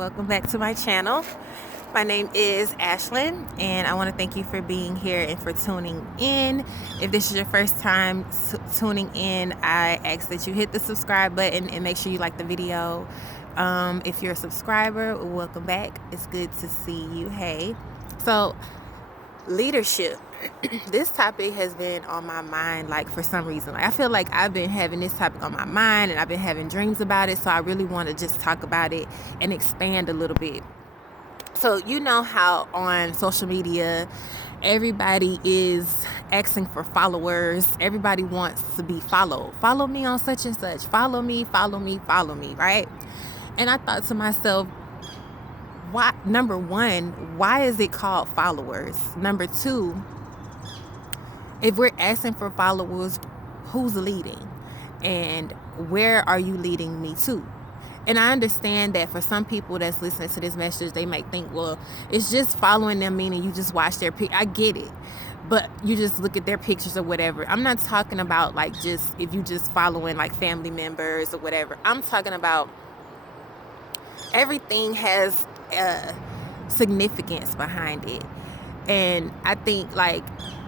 welcome back to my channel. My name is Ashlyn, and I want to thank you for being here and for tuning in. If this is your first time tuning in, I ask that you hit the subscribe button and make sure you like the video. If you're a subscriber, welcome back. It's good to see you. Hey. So, leadership. This topic has been on my mind, like, for some reason. Like, I feel like I've been having this topic on my mind and I've been having dreams about it, so I really want to just talk about it and expand a little bit. So you know how on social media everybody is asking for followers. Everybody wants to be followed. Follow me on such and such. Follow me, right? And I thought to myself, why, number one, why is it called followers? Number two, if we're asking for followers, who's leading? And where are you leading me to? And I understand that for some people that's listening to this message, they might think, well, it's just following them, meaning you just watch their I get it. But you just look at their pictures or whatever. I'm not talking about like just if you just following like family members or whatever. I'm talking about everything has significance behind it. And I think like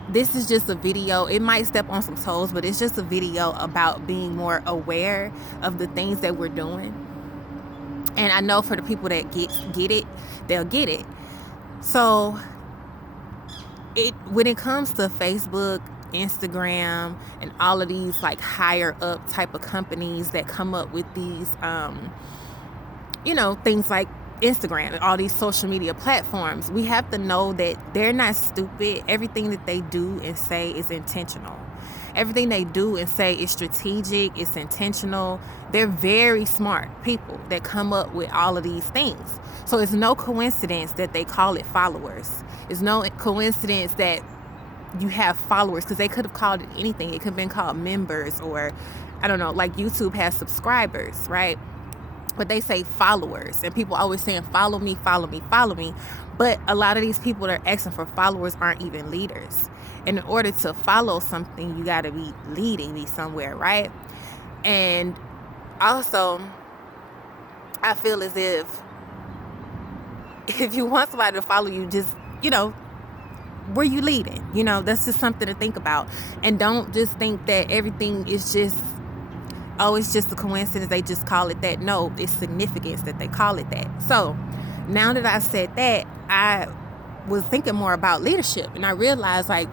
this is just a video. It might step on some toes, but it's just a video about being more aware of the things that we're doing. And I know for the people that get it, they'll get it. So when it comes to Facebook, Instagram, and all of these like higher up type of companies that come up with these, things like Instagram and all these social media platforms, we have to know that they're not stupid. Everything that they do and say is intentional. Everything they do and say is strategic, it's intentional. They're very smart people that come up with all of these things. So it's no coincidence that they call it followers. It's no coincidence that you have followers, because they could have called it anything. It could have been called members, or I don't know, like YouTube has subscribers, right? But they say followers, and people always saying, follow me, follow me, follow me. But a lot of these people that are asking for followers aren't even leaders. And in order to follow something, you got to be leading me somewhere, right? And also, I feel as if you want somebody to follow you, just, where you leading? That's just something to think about. And don't just think that everything is just, it's just a coincidence, they just call it that. No, it's significance that they call it that. So now that I said that, I was thinking more about leadership, and I realized, like,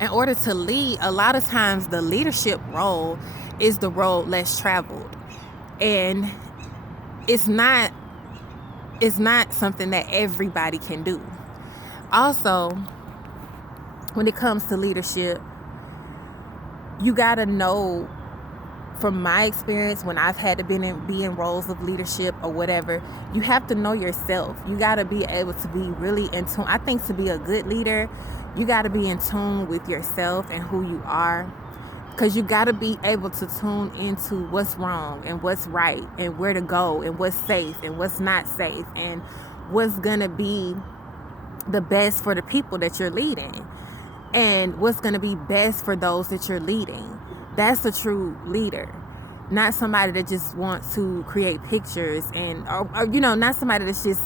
in order to lead, a lot of times the leadership role is the road less traveled. And it's not something that everybody can do. Also, when it comes to leadership, you got to know, from my experience, when I've had to be in roles of leadership or whatever, you have to know yourself. You got to be able to be really in tune. I think to be a good leader, you got to be in tune with yourself and who you are, because you got to be able to tune into what's wrong and what's right and where to go and what's safe and what's not safe and what's going to be the best for the people that you're leading and what's going to be best for those that you're leading. That's a true leader, not somebody that just wants to create pictures or not somebody that's just,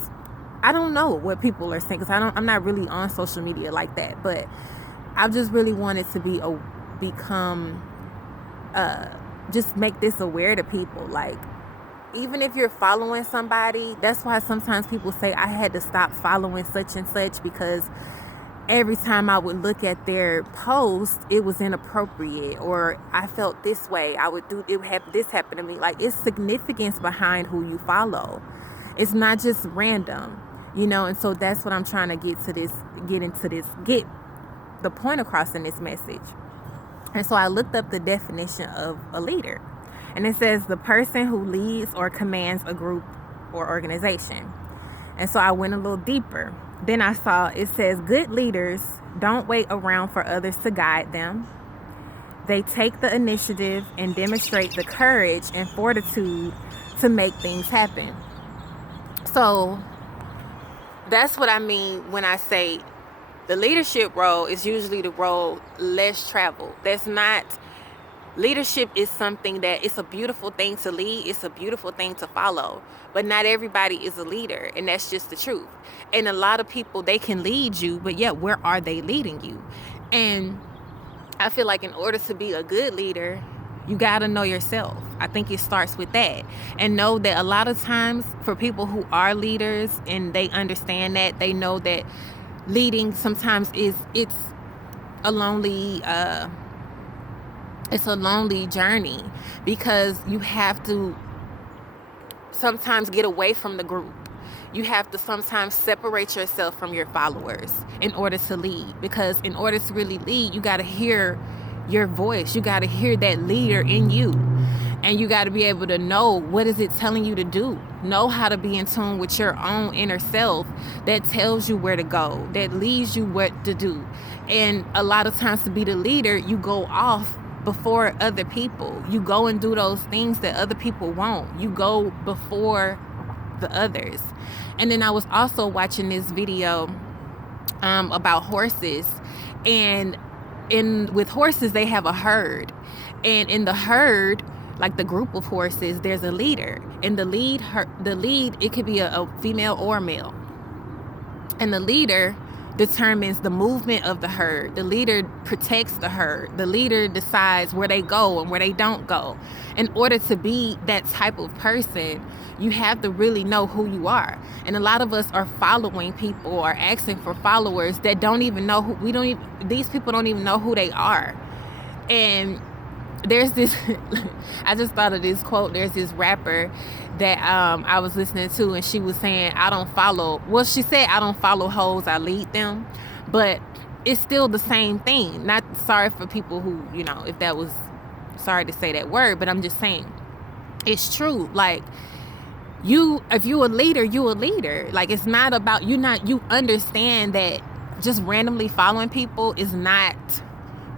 I don't know what people are saying, because I'm not really on social media like that, but I just really wanted to just make this aware to people. Like, even if you're following somebody, that's why sometimes people say I had to stop following such and such, because every time I would look at their post, it was inappropriate, or I felt this way. This happen to me. Like, it's significance behind who you follow. It's not just random, and so that's what I'm trying to get the point across in this message. And so I looked up the definition of a leader, and it says the person who leads or commands a group or organization. And so I went a little deeper. Then I saw it says good leaders don't wait around for others to guide them. They take the initiative and demonstrate the courage and fortitude to make things happen. So that's what I mean when I say the leadership role is usually the role less traveled. That's not Leadership is something that it's a beautiful thing to lead. It's a beautiful thing to follow, but not everybody is a leader, and that's just the truth. And a lot of people, they can lead you, but yet where are they leading you? And I feel like in order to be a good leader, you got to know yourself. I think it starts with that. And know that a lot of times for people who are leaders and they understand that, they know that leading sometimes it's a lonely journey, because you have to sometimes get away from the group. You have to sometimes separate yourself from your followers in order to lead, because in order to really lead, you got to hear your voice. You got to hear that leader in you, and you got to be able to know what is it telling you to do. Know how to be in tune with your own inner self that tells you where to go, that leads you what to do. And a lot of times, to be the leader, you go off before other people. You go and do those things that other people won't. You go before the others. And then I was also watching this video about horses, and with horses, they have a herd, and in the herd, like the group of horses, there's a leader, and the lead, it could be a female or a male, and the leader determines the movement of the herd. The leader protects the herd. The leader decides where they go and where they don't go. In order to be that type of person, you have to really know who you are. And a lot of us are following people or asking for followers that don't even know who these people don't even know who they are. And there's this I just thought of this quote. There's this rapper that I was listening to, and she was saying, she said, I don't follow hoes, I lead them. But it's still the same thing. Not sorry for people who, if that was, sorry to say that word, but I'm just saying it's true. Like, if you a leader, you a leader. Like, it's not about you understand that just randomly following people is not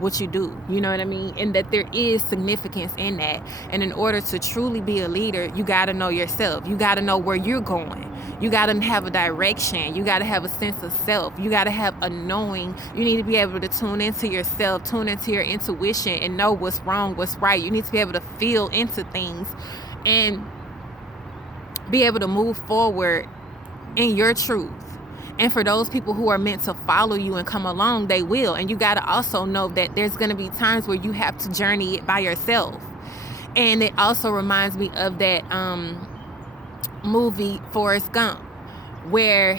what you do, you know what I mean? And that there is significance in that. And in order to truly be a leader, you got to know yourself. You got to know where you're going. You got to have a direction. You got to have a sense of self. You got to have a knowing. You need to be able to tune into yourself, tune into your intuition, and know what's wrong, what's right. You need to be able to feel into things and be able to move forward in your truth. And for those people who are meant to follow you and come along, they will. And you got to also know that there's going to be times where you have to journey it by yourself. And it also reminds me of that movie Forrest Gump, where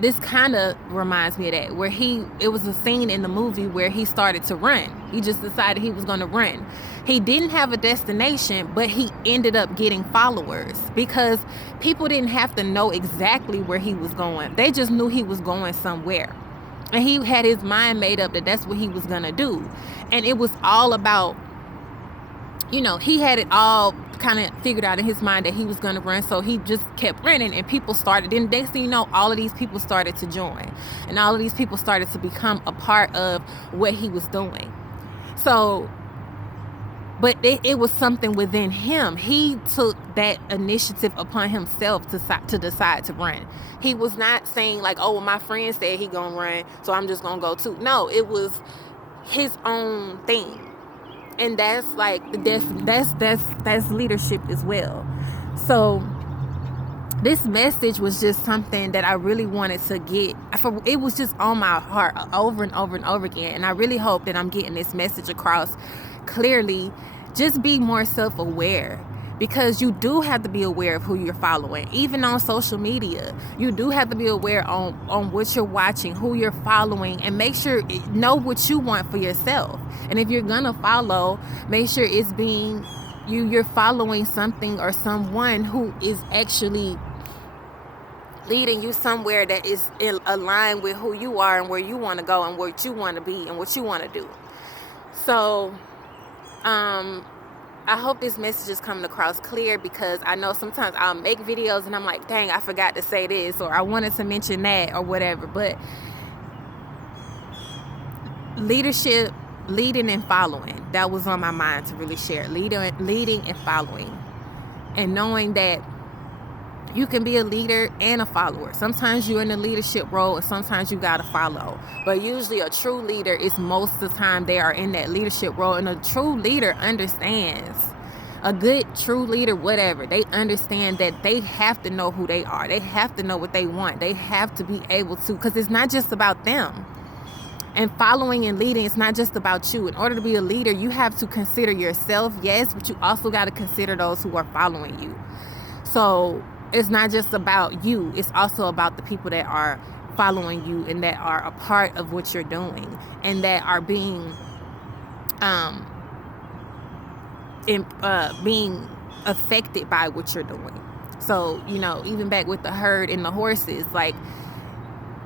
this kind of reminds me of that, where it was a scene in the movie where he started to run. He just decided he was going to run. He didn't have a destination, but he ended up getting followers, because people didn't have to know exactly where he was going. They just knew he was going somewhere. And he had his mind made up that that's what he was going to do. And it was all about, he had it all kind of figured out in his mind that he was going to run. So he just kept running, and people started. Then next thing you know, all of these people started to join, and all of these people started to become a part of what he was doing. So, but it was something within him. He took that initiative upon himself to decide to run. He was not saying like, oh, well, my friend said he gonna run, so I'm just gonna go too. No, it was his own thing. And that's like that's leadership as well. So this message was just something that I really wanted to get. It was just on my heart over and over and over again. And I really hope that I'm getting this message across clearly. Just be more self-aware, because you do have to be aware of who you're following. Even on social media, you do have to be aware on what you're watching, who you're following, and make sure know what you want for yourself. And if you're gonna follow, make sure it's being you're following something or someone who is actually leading you somewhere that is aligned with who you are and where you want to go and what you want to be and what you want to do. So I hope this message is coming across clear, because I know sometimes I'll make videos and I'm like, dang, I forgot to say this, or I wanted to mention that, or whatever. But leadership, leading and following, that was on my mind to really share. Leading and following, and knowing that You can be a leader and a follower. Sometimes you're in a leadership role and sometimes you got to follow. But usually a true leader is most of the time they are in that leadership role. And a true leader understands. A good, true leader, whatever, they understand that they have to know who they are. They have to know what they want. They have to be able to, because it's not just about them. And following and leading, it's not just about you. In order to be a leader, you have to consider yourself, yes, but you also got to consider those who are following you. So it's not just about you. It's also about the people that are following you and that are a part of what you're doing and that are being being affected by what you're doing. So, even back with the herd and the horses, like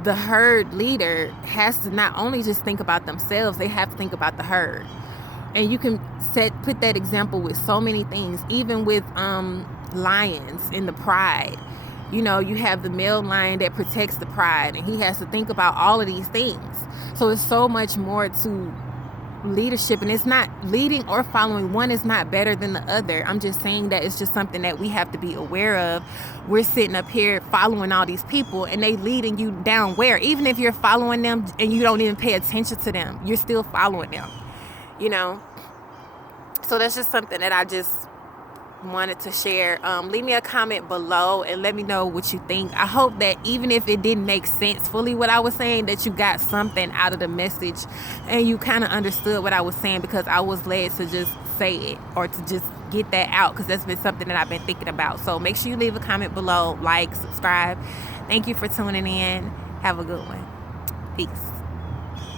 the herd leader has to not only just think about themselves, they have to think about the herd. And you can put that example with so many things, even with lions in the pride. You have the male lion that protects the pride, and he has to think about all of these things. So it's so much more to leadership, and it's not leading or following. One is not better than the other. I'm just saying that it's just something that we have to be aware of. We're sitting up here following all these people and they leading you down where? Even if you're following them and you don't even pay attention to them, you're still following them, So that's just something that I just wanted to share. Leave me a comment below and let me know what you think. I hope that even if it didn't make sense fully what I was saying, that you got something out of the message and you kind of understood what I was saying, because I was led to just say it or to just get that out, because that's been something that I've been thinking about. So make sure you leave a comment below, like, subscribe. Thank you for tuning in. Have a good one. Peace.